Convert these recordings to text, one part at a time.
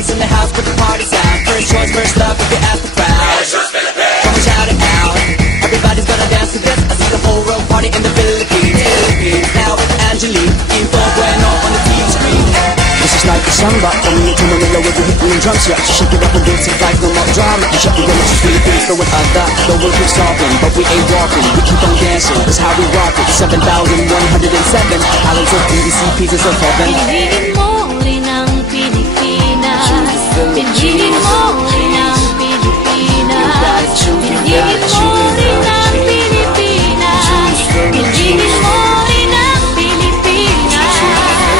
2K's in the house, put the party sound. First choice, first love, if you ask the crowd. Come on, shout it out. Everybody's gonna dance to this. I see the whole world party in the Philippines. Now with Angelique, info bueno on the TV screen. This is like a samba, coming into Manila with the hit and drums. Yeah, shake it up and dance it like no more drama. You shut the windows to Philippines, throw it at that. The world keeps talking, but we ain't walking. We keep on dancing, that's how we rock it. 7,107 islands of PVC, pieces of heaven. Piliin mo rin ang Pilipinas. Piliin mo rin ang Pilipinas. Piliin mo rin ang Pilipinas. Piliin mo rin ang Pilipinas.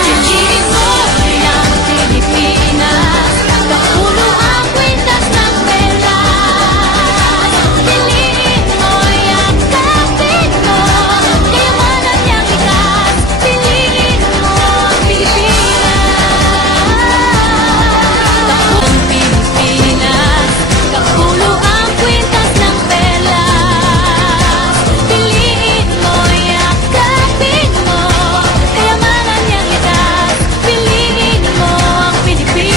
Piliin mo rin ang Pilipinas. Kapulo ang kwintas ng pelas. Piliin mo yung kapit mo. Kayamanan niyang likas. Piliin mo ang Pilipinas. Kapulo ang Pilipinas. Kapulo ang kwintas ng pelas. Piliin mo yung kapit mo. Kayamanan niyang likas. Piliin mo ang Pilipinas.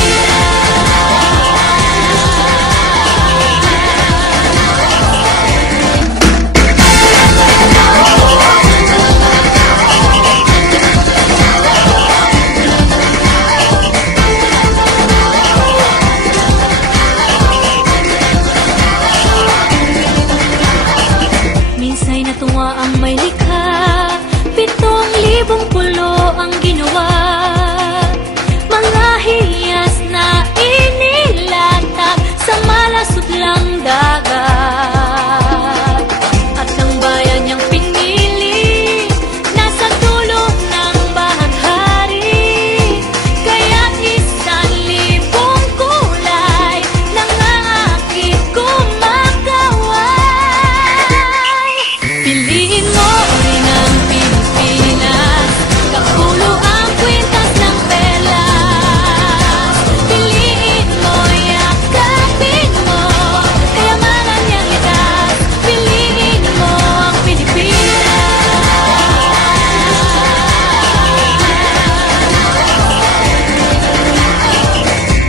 Minsa'y natuwa ang may likha, 7,000 pulo ang ginawa. Mga hiyas na inilatag sa malasudlang dagat. At ang bayan niyang pinili, nasa dulo ng bahaghari. Kaya't 1,000 kulay nangangakit kumakaway. Piliin mo rin ang Pilipinas. Kapulo ang kwintas ng pelas. Piliin mo yung kapit mo. Kayamanan niyang likas. Piliin mo ang Pilipinas.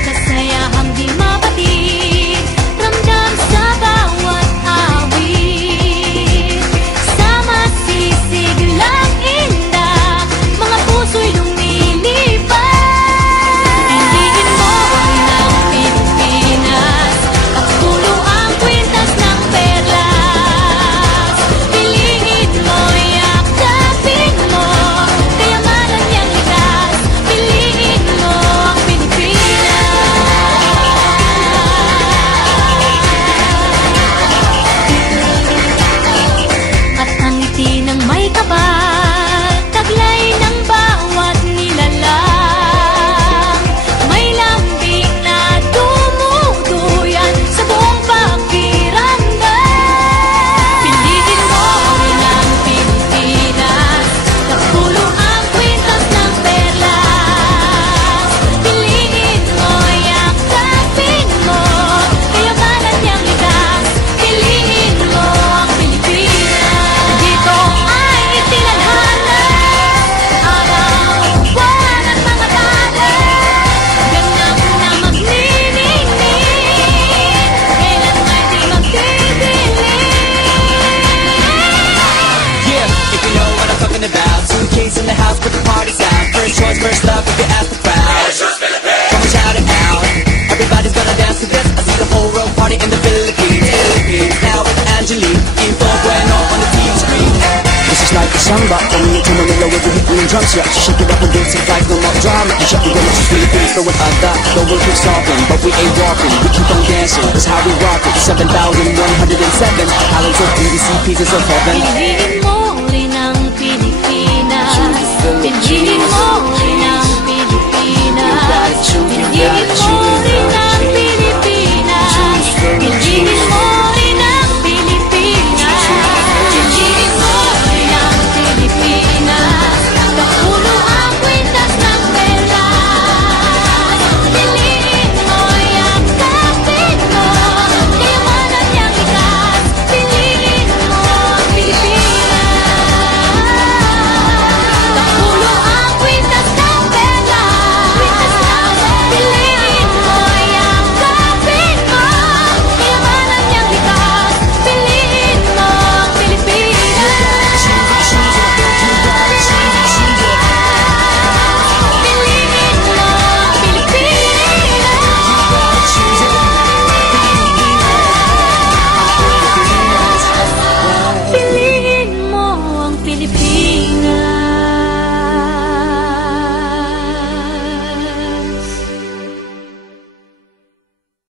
Kasayahang di mapatid, ramdam sa bawat awit. Sama sisiglang indak, mga puso'y lumilipad. Piliin mo rin ang Pilipinas. Kapulo ang kwintas ng perlas. Piliin mo yung kapit mo. Kayamanan niyang likas. Piliin mo ang Pilipinas. At ang ngiti ng may kapal, taglay ng bawat nilalang. May lambing na dumuduyan sa buong pakiramdam. Piliin mo rin ang Pilipinas. Kapulo ang kwintas ng perlas. Piliin mo yung kapit mo. Kayamanan niyang likas. Piliin mo ang Pilipinas. Dito ay itinadhana, araw, buwan at mga talan. Ganap na magniningning, kailan may di magdidilim. Yeah, if you know what I'm talking about. 2K's in the house, put the party sound. First choice, first love, if you ask the crowd. Come on, shout it out. Everybody's gonna dance to this. I see the whole world party in the Philippines. Now with Angelique, info bueno on the TV screen. This is like a samba, coming into Manila with the hit and drums. Yeah, shake it up and dance it like no more drama. You shut the windows to Philippines, throw it at that. The world keeps talking, but we ain't walking. We keep on dancing, that's how we rock it. 7,107 islands of PVC, pieces of heaven. Piliin